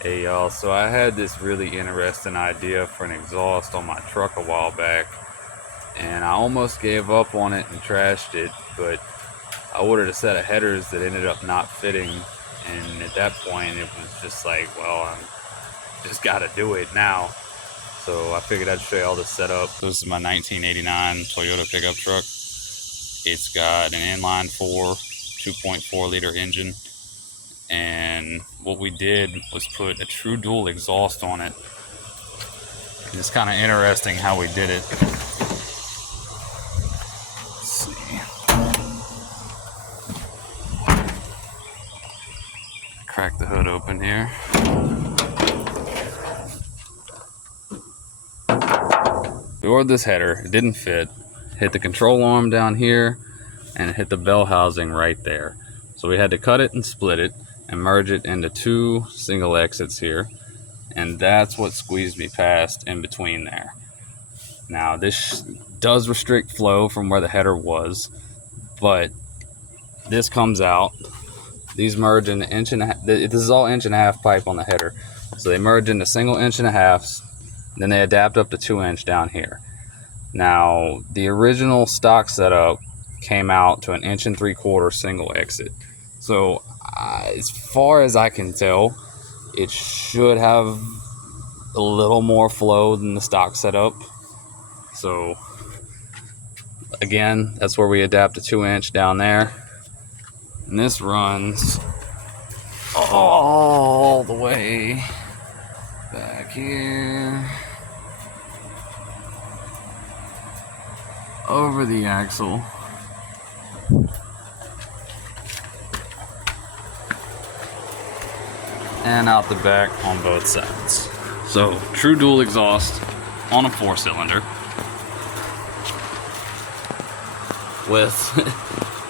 Hey y'all, so I had this really interesting idea for an exhaust on my truck a while back, and I almost gave up on it and trashed it, but I ordered a set of headers that ended up not fitting, and at that point it was just like, well, I just gotta do it now. So I figured I'd show you all this setup. This is my 1989 Toyota pickup truck. It's got an inline 4 2.4 liter engine, and what we did was put a true dual exhaust on it. And it's kind of interesting how we did it. Let's see. Crack the hood open here. We ordered this header, it didn't fit. Hit the control arm down here and it hit the bell housing right there. So we had to cut it and split it and merge it into two single exits here, and that's what squeezed me past in between there. Now this does restrict flow from where the header was, but this comes out. These merge in an inch and a half. This is all 1.5 inch pipe on the header, so they merge into single 1.5 inch, then they adapt up to 2 inch down here. Now the original stock setup came out to an 1.75 inch single exit, so as far as I can tell, it should have a little more flow than the stock setup. So again, that's where we adapt to 2 inch down there, and this runs all the way back here over the axle and out the back on both sides. So true dual exhaust on a 4-cylinder with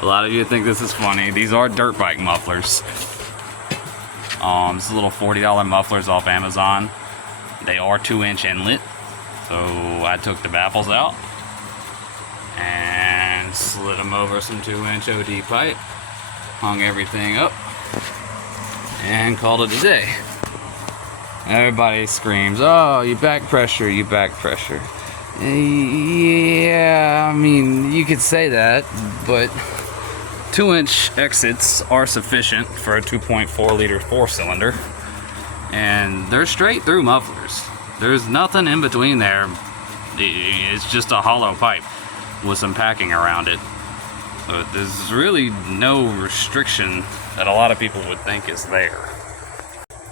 a lot of you think this is funny. These are dirt bike mufflers. This is little $40 mufflers off Amazon. They are 2 inch inlet, so I took the baffles out and slid them over some 2 inch OD pipe, hung everything up, and called it a day. Everybody screams, "Oh, you back pressure, you back pressure." Yeah, I mean, you could say that, but 2 inch exits are sufficient for a 2.4 liter 4-cylinder, and they're straight through mufflers. There's nothing in between there. It's just a hollow pipe with some packing around it. So there's really no restriction that a lot of people would think is there.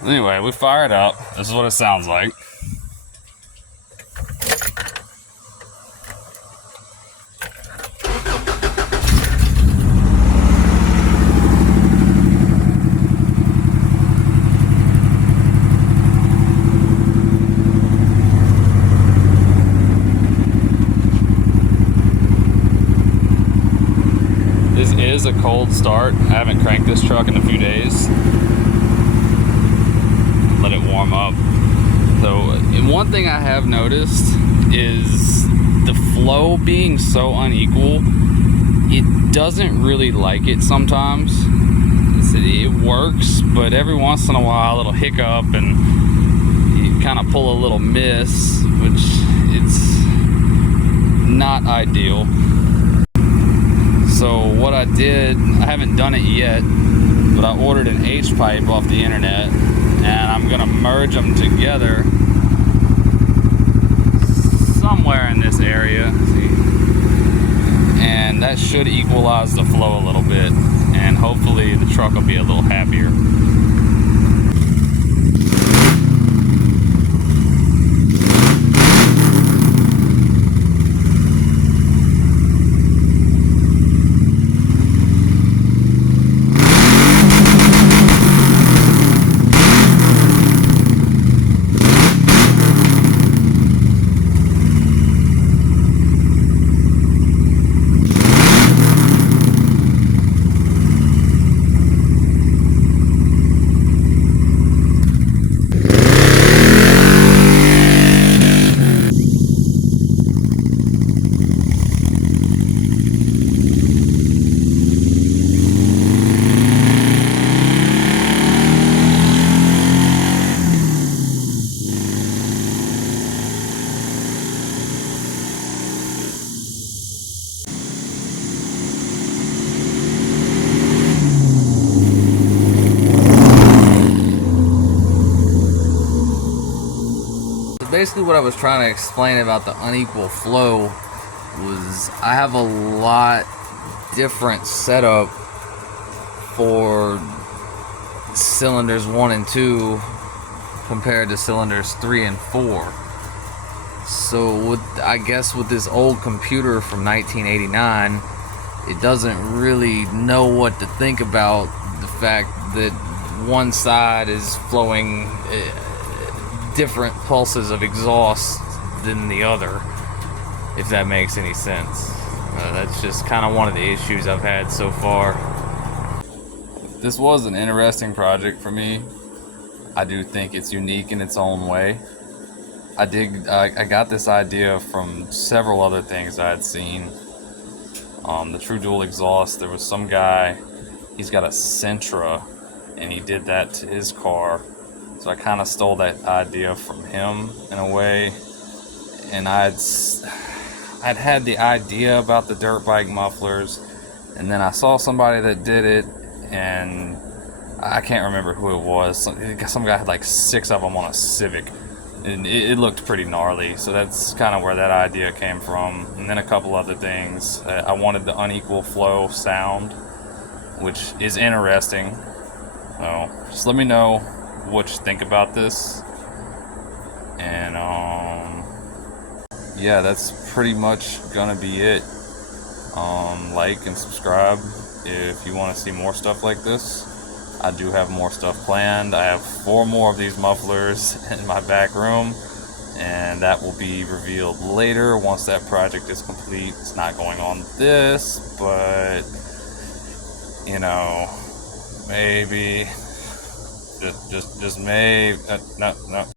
Anyway, we fire it up. This is what it sounds like. This is a cold start. I haven't cranked this truck in a few days. Let it warm up. So, and one thing I have noticed is the flow being so unequal, it doesn't really like it sometimes. It works, but every once in a while it'll hiccup and you kind of pull a little miss, which it's not ideal. So what I did, I haven't done it yet, but I ordered an H pipe off the internet, and I'm gonna merge them together somewhere in this area. See? And that should equalize the flow a little bit, and hopefully the truck will be a little happier. basically what I was trying to explain about the unequal flow was I have a lot different setup for cylinders 1 and 2 compared to cylinders 3 and 4. So I guess with this old computer from 1989, it doesn't really know what to think about the fact that one side is flowing different pulses of exhaust than the other, if that makes any sense. That's just kind of one of the issues I've had so far. This was an interesting project for me. I do think it's unique in its own way. I got this idea from several other things I had seen. The True Dual exhaust, there was some guy, he's got a Sentra, and he did that to his car. So I kind of stole that idea from him in a way. And I'd had the idea about the dirt bike mufflers, and then I saw somebody that did it, and I can't remember who it was. Some guy had like 6 of them on a Civic, and it looked pretty gnarly. So that's kind of where that idea came from. And then a couple other things. I wanted the unequal flow sound, which is interesting. So just let me know what you think about this. And yeah, that's pretty much gonna be it. Like and subscribe if you want to see more stuff like this. I do have more stuff planned. I have 4 more of these mufflers in my back room, and that will be revealed later once that project is complete. It's not going on this, but you know, maybe just maybe no.